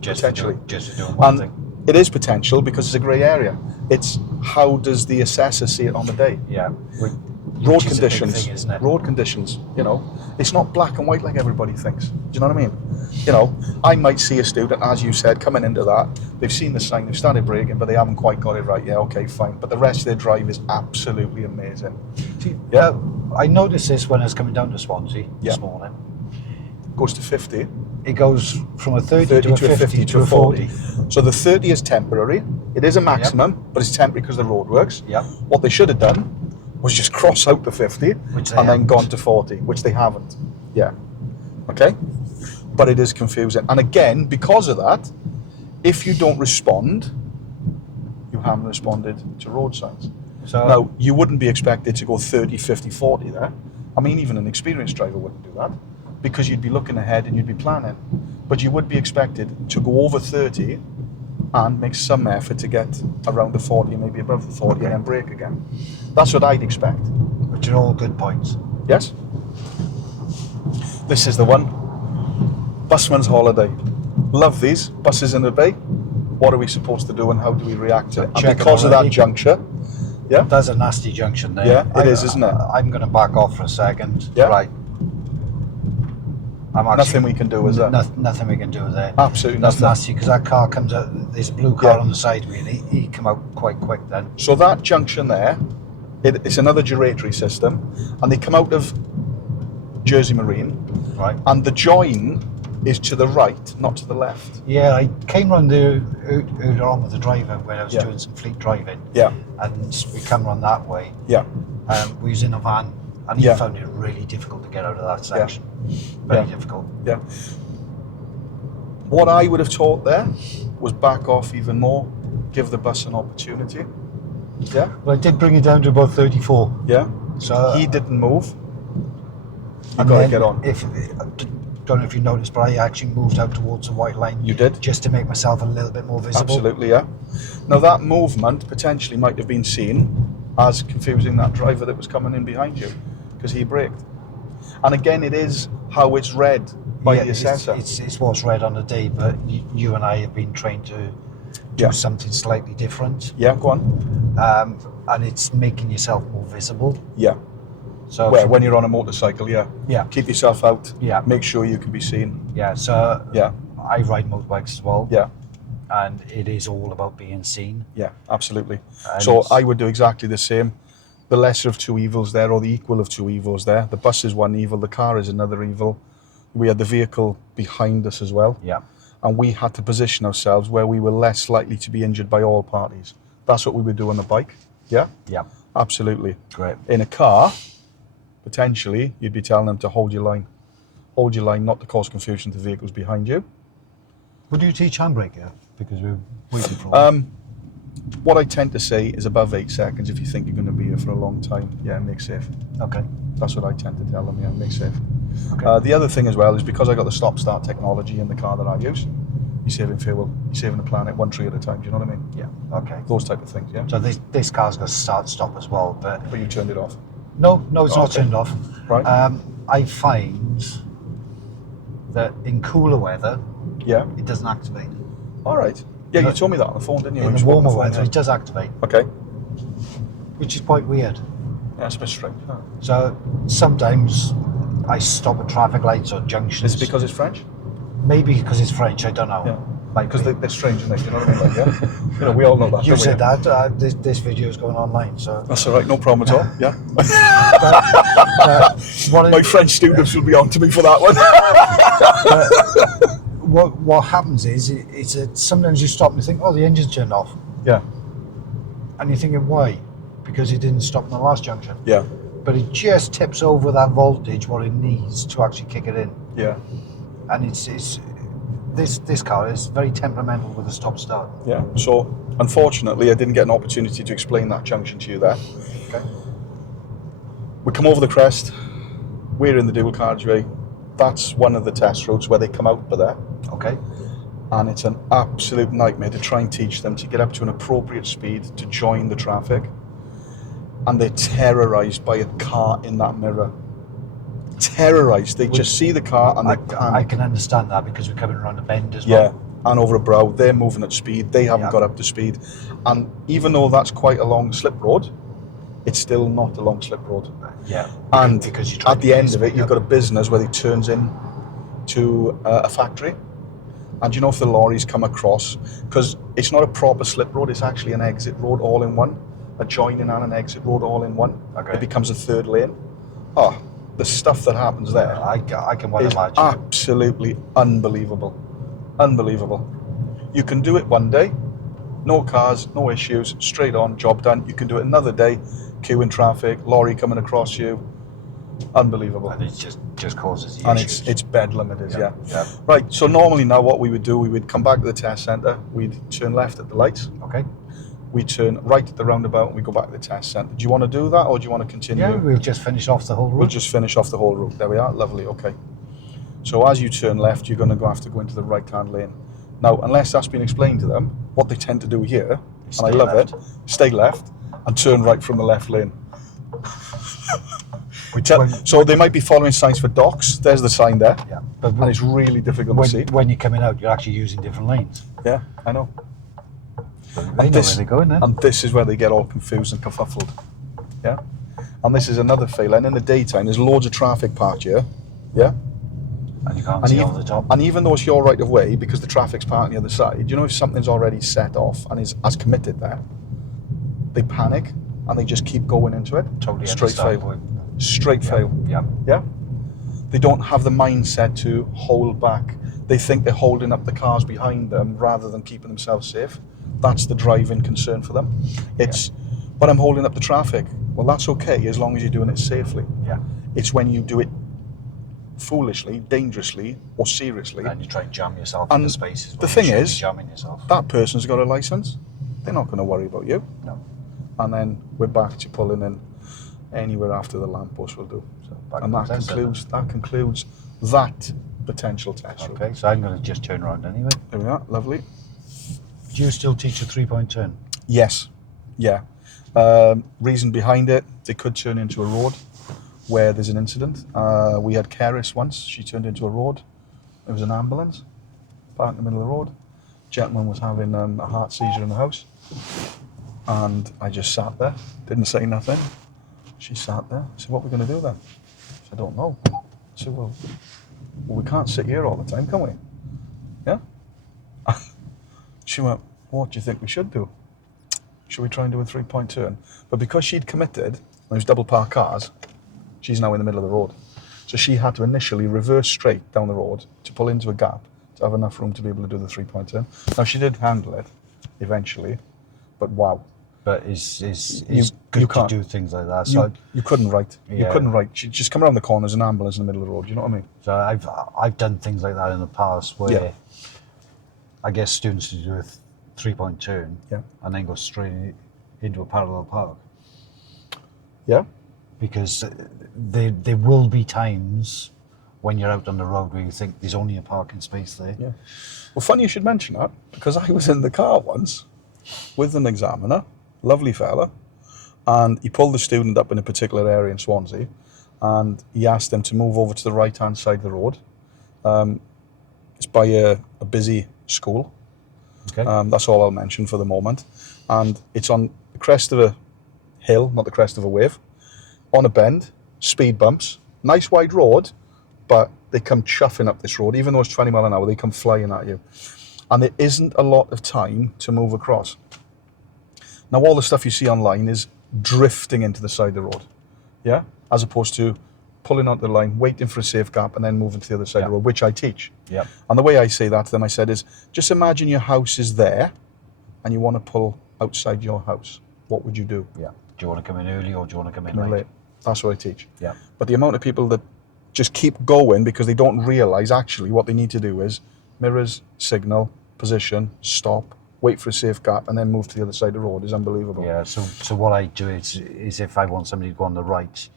Just potentially. Just for doing one And thing. it is potential because it's a grey area. It's how does the assessor see it on the day? Yeah. Road Which is a big conditions, thing, isn't it? road conditions, you know, it's not black and white like everybody thinks. Do you know what I mean? You know, I might see a student, as you said, coming into that, they've seen the sign, they've started braking, but they haven't quite got it right. Yeah, okay, fine. But the rest of their drive is absolutely amazing. See, Yeah. I noticed this when I was coming down to Swansea this morning. Goes to 50, It goes from a 30, 30 to a 50 to a 40. So the 30 is temporary. It is a maximum, but it's temporary because the road works. Yeah. What they should have done was just cross out the 50 Which they and then haven't. gone to 40, which they haven't. Yeah. Okay? But it is confusing. And again, because of that, if you don't respond, you haven't responded to road signs. So Now, you wouldn't be expected to go 30, 50, 40 there. I mean, even an experienced driver wouldn't do that because you'd be looking ahead and you'd be planning. But you would be expected to go over 30 and make some effort to get around the 40, maybe above the 40, and then brake again. That's what I'd expect. which are all good points. Yes? This is the one. Busman's holiday. Love these. Buses in the bay. What are we supposed to do and how do we react to it? Check And it because of that already. juncture, yeah? There's a nasty junction there. Yeah, it is, isn't it? I'm going to back off for a second. Yeah. Right. I'm actually, Nothing we can do, is there? Nothing we can do there. Absolutely That's nothing. nasty because that car comes out. There's a blue car Yeah. on the side of me, and he come out quite quick then. So that junction there, it's another gyratory system, and they come out of Jersey Marine, Right. and the join is to the right, not to the left. Yeah, I came round there earlier on with the driver when I was Yeah. doing some fleet driving, Yeah, and we come round that way. yeah, We was in a van, and he Yeah. found it really difficult to get out of that section. Very Yeah. difficult. yeah. What I would have taught there was back off even more, give the bus an opportunity. Yeah, Well, I did bring it down to about 34. yeah. So He didn't move. You and got to then get on. Don't know if you noticed, but I actually moved out towards the white line. You did? Just to make myself a little bit more visible. Absolutely, yeah. Now that movement potentially might have been seen as confusing that driver that was coming in behind you because he braked. And again, it is how it's read by the assessor. It's what's read on the day, but you and I have been trained to do Yeah. something slightly different, Yeah, go on. and it's making yourself more visible. Yeah. So When you're on a motorcycle, yeah. Yeah. Keep yourself out. Yeah. Make sure you can be seen. yeah, so Yeah. I ride motorbikes as well. Yeah. And it is all about being seen. Yeah, absolutely. And So it's- I would do exactly the same. The lesser of two evils there, or the equal of two evils there. The bus is one evil, the car is another evil. We had the vehicle behind us as well. Yeah. And we had to position ourselves where we were less likely to be injured by all parties. That's what we would do on the bike. Yeah, Yeah. absolutely. Great. In a car, potentially, you'd be telling them to hold your line. Hold your line, not to cause confusion to vehicles behind you. Would you teach handbrake here? Because we're waiting for What I tend to say is above 8 seconds if you think you're going to be here for a long time. Yeah, make safe. Okay. That's what I tend to tell them, yeah, make safe. Okay. The other thing as well is because I got the stop-start technology in the car that I use, you're saving fuel, you're saving the planet one tree at a time, do you know what I mean? Yeah. Okay. Those type of things, yeah? So this car's got start stop as well, but But you turned it off. no, it's not Okay. turned off. Right. I find that in cooler weather Yeah? it doesn't activate. All right. Yeah, you told me that on the phone, didn't you? In when the you spoke on warmer phone, weather yeah. it does activate, Okay. which is quite weird. Yeah, it's a bit strange. Huh? So sometimes I stop at traffic lights or junctions. Is it because it's French? Maybe because it's French, I don't know. Yeah. because they're strange, aren't they? You know what I mean? Like, yeah. You know, we all know that. You don't we? said that. This video is going online, so. That's all right, no problem at all. Yeah. What My French students will be on to me for that one. what happens is sometimes you stop and you think, oh, the engine's turned off, Yeah. and you're thinking, why? Because it didn't stop in the last junction. Yeah. But it just tips over that voltage what it needs to actually kick it in. Yeah. And this car is very temperamental with a stop-start. Yeah. So, unfortunately, I didn't get an opportunity to explain that junction to you there. Okay. We come over the crest. We're in the dual carriageway. That's one of the test roads where they come out by there. Okay. And it's an absolute nightmare to try and teach them to get up to an appropriate speed to join the traffic. And they're terrorised by a car in that mirror. Terrorised. They just see the car and they panic. I can understand that because we're coming around a bend as Yeah, well. and over a brow. They're moving at speed. They haven't Yeah. got up to speed. And even though that's quite a long slip road, it's still not a long slip road. Yeah. And because you try at to the end speed of it, you've up. got a business where it turns in to a factory. And you know, if the lorries come across, because it's not a proper slip road, it's actually an exit road all in one. A joining and an exit road all in one. Okay. It becomes a third lane. Oh, the stuff that happens there I can well is imagine. absolutely unbelievable. Unbelievable. You can do it one day, no cars, no issues, straight on, job done. You can do it another day, queue in traffic, lorry coming across you. Unbelievable. And it just causes the And issues. it's bedlam, it is, yeah. Yeah. Right, so normally now what we would do, we would come back to the test centre, we'd turn left at the lights, Okay. we turn right at the roundabout, and we go back to the test centre. Do you want to do that, or do you want to continue? Yeah, we'll just finish off the whole route. We'll just finish off the whole route. There we are, lovely, okay. So as you turn left, you're going to have to go into the right-hand lane. Now, unless that's been explained to them, what they tend to do here, Stay and I love left. it, stay left and turn right from the left lane. So they might be following signs for docks. There's the sign there. Yeah. But And it's really difficult to see. when you're coming out, you're actually using different lanes. Yeah, I know. They know where they're going then. And this is where they get all confused and kerfuffled. Yeah? And this is another fail. And in the daytime, there's loads of traffic parked here. Yeah? And you can't see over the top. And even though it's your right of way, because the traffic's parked on the other side, you know, if something's already set off and is as committed there, they panic and they just keep going into it. Totally Straight understand. fail. Straight fail. Yeah. Yeah? They don't have the mindset to hold back. They think they're holding up the cars behind them rather than keeping themselves safe. That's the driving concern for them. It's, but I'm holding up the traffic. Well, that's okay as long as you're doing it safely. Yeah. It's when you do it foolishly, dangerously, or seriously. And you try and jam yourself And into spaces. the where thing you shouldn't is, be jamming yourself. that person's got a license. They're not going to worry about you. No. And then we're back to pulling in anywhere after the lamppost will do. So back And to that the test concludes that potential test route. Okay, so I'm going to just turn around anyway. There we are, lovely. Do you still teach a 3-point turn? Yes, yeah. Reason behind it, they could turn into a road where there's an incident. We had Keris once, she turned into a road. There was an ambulance parked in the middle of the road. Gentleman was having a heart seizure in the house. And I just sat there, didn't say nothing. She sat there. I said, what are we going to do then? I said, I don't know. I said, well, we can't sit here all the time, can we? Yeah? She went, what do you think we should do? Should we try and do a 3-point turn? But because she'd committed, and there was double parked cars, she's now in the middle of the road. So she had to initially reverse straight down the road to pull into a gap to have enough room to be able to do the 3-point turn. Now, she did handle it eventually, but wow. But it's You good to can't- do things like that. So, You couldn't write. You Yeah. couldn't write. She'd just come around the corner, there's an ambulance in the middle of the road. You know what I mean? so I've done things like that in the past where Yeah. I get students to do a 3-point turn Yeah. and then go straight into a parallel park. Yeah? Because there will be times when you're out on the road where you think there's only a parking space there. Yeah. Well, funny you should mention that, because I was in the car once with an examiner, lovely fella, and he pulled the student up in a particular area in Swansea, and he asked them to move over to the right-hand side of the road. It's by a busy school. Okay. That's all I'll mention for the moment. And it's on the crest of a hill, not the crest of a wave, on a bend, speed bumps, nice wide road, but they come chuffing up this road. Even though it's 20 mile an hour, they come flying at you. And there isn't a lot of time to move across. Now, all the stuff you see online is drifting into the side of the road, yeah? As opposed to pulling onto the line, waiting for a safe gap, and then moving to the other side of the road, which I teach. Yeah. And the way I say that to them, I said, is just imagine your house is there and you want to pull outside your house. What would you do? Yeah. Do you want to come in early or do you want to come in Come in late? late. That's what I teach. Yeah. But the amount of people that just keep going because they don't realise actually what they need to do is mirrors, signal, position, stop, wait for a safe gap, and then move to the other side of the road is unbelievable. Yeah, so what I do is if I want somebody to go on the right,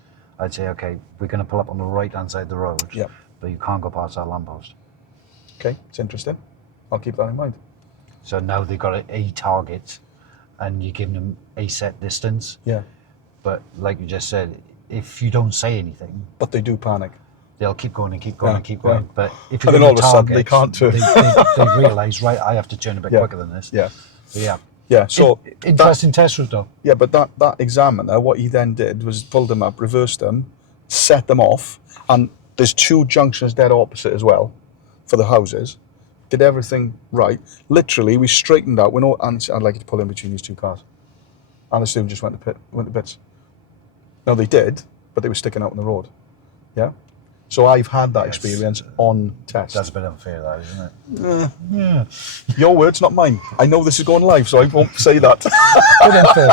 I'd say, okay, we're going to pull up on the right-hand side of the road, Yeah. but you can't go past that lamppost. Okay, it's interesting. I'll keep that in mind. So now they've got a target, and you're giving them a set distance. Yeah. But like you just said, if you don't say anything, But they do panic. they'll keep going and keep going Yeah, and keep going. yeah. But if you And then give all them of a sudden target, they can't turn. They realise, right, I have to turn a bit Yeah. quicker than this. Yeah. But yeah. Yeah, so Interesting test route though. yeah, but that examiner, what he then did was pulled them up, reversed them, set them off, and there's 2 junctions dead opposite as well for the houses. Did everything right. Literally, we straightened out. And I'd like you to pull in between these 2 cars. And the student just went to bits. No, they did, but they were sticking out on the road. Yeah. So I've had that experience on test. That's a bit unfair, that, isn't it? Yeah. Your words, not mine. I know this is going live, so I won't say that. Bit unfair.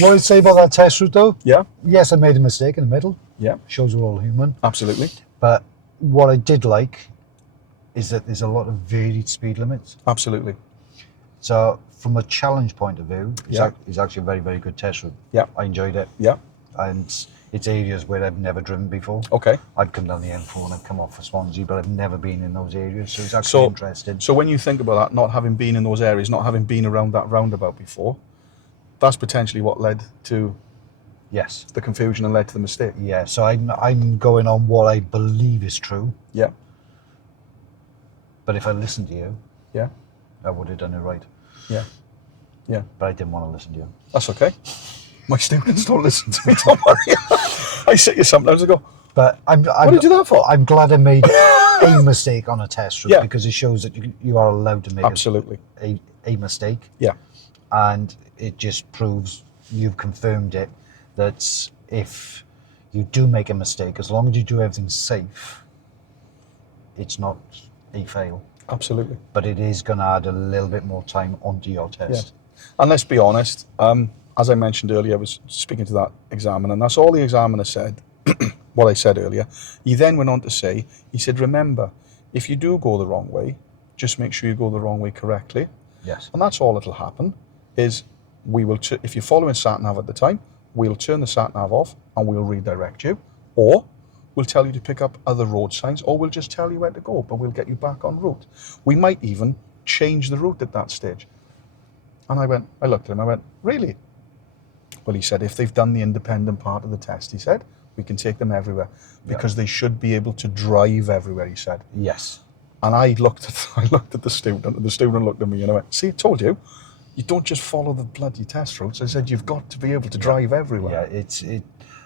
What I'd say about that test route though, Yeah. yes, I made a mistake in the middle. Yeah. Shows we're all human. Absolutely. But what I did like is that there's a lot of varied speed limits. Absolutely. So from a challenge point of view, Yeah. it's actually a very, very good test route. Yeah. I enjoyed it. Yeah. And it's areas where I've never driven before. Okay. I'd come down the M4 and I'd come off for Swansea, but I've never been in those areas, so it's actually interesting. So when you think about that, not having been in those areas, not having been around that roundabout before, that's potentially what led to Yes. the confusion and led to the mistake. Yeah, so I'm going on what I believe is true, Yeah. but if I listened to you, Yeah. I would have done it right. Yeah. Yeah. But I didn't want to listen to you. That's okay. My students don't listen to me, don't worry. I sit here sometimes and go, But what do you do that for? I'm glad I made a mistake on a test route Yeah. because it shows that you are allowed to make Absolutely. a mistake. Yeah. And it just proves, you've confirmed it, that if you do make a mistake, as long as you do everything safe, it's not a fail. Absolutely. But it is going to add a little bit more time onto your test. And let's be honest, as I mentioned earlier, I was speaking to that examiner, and that's all the examiner said, what I said earlier. He then went on to say, he said, remember, if you do go the wrong way, just make sure you go the wrong way correctly. Yes. And that's all that'll happen, is we will, if you're following sat-nav at the time, we'll turn the sat-nav off and we'll redirect you, or we'll tell you to pick up other road signs, or we'll just tell you where to go, but we'll get you back on route. We might even change the route at that stage. And I looked at him, I went, really? Well, he said, if they've done the independent part of the test, he said, we can take them everywhere because they should be able to drive everywhere, he said. Yes. And I looked at the student, and the student looked at me and I went, see, I told you, you don't just follow the bloody test routes. I said, you've got to be able to drive everywhere. Yeah,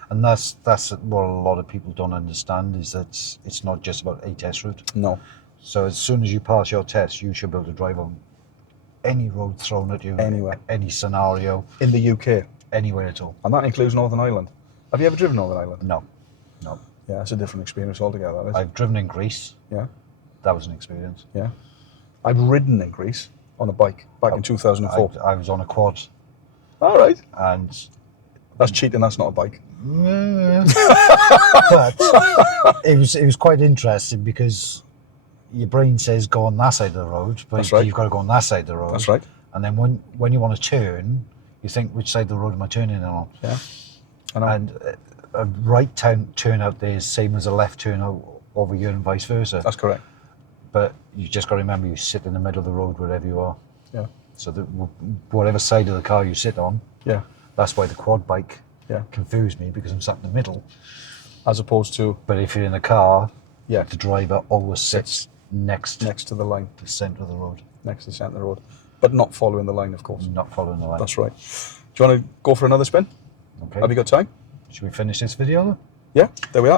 and that's what a lot of people don't understand, is that it's not just about a test route. No. So as soon as you pass your test, you should be able to drive on any road thrown at you, Anywhere. any scenario, In the UK. anywhere at all. And that includes Northern Ireland. Have you ever driven Northern Ireland? No. Yeah, it's a different experience altogether. That is. I've driven in Greece. Yeah, That was an experience. yeah. I've ridden in Greece on a bike back in 2004. I was on a quad, All right. and That's cheating, that's not a bike. but it was quite interesting because your brain says go on that side of the road, but That's right. you've got to go on that side of the road. That's right. And then when you want to turn, you think, which side of the road am I turning on? Yeah. I know. And a right turn out there is same as a left turn out over here and vice versa. That's correct. But you just got to remember, you sit in the middle of the road wherever you are. Yeah. So that whatever side of the car you sit on, Yeah. that's why the quad bike Yeah. confused me, because I'm sat in the middle. As opposed to, But if you're in a car, yeah, the driver always sits next next to the line, to the centre of the road, next to the centre of the road. But not following the line, of course. not following the line. That's right. Do you want to go for another spin? Okay. Have you got time? Should we finish this video then? Yeah, there we are.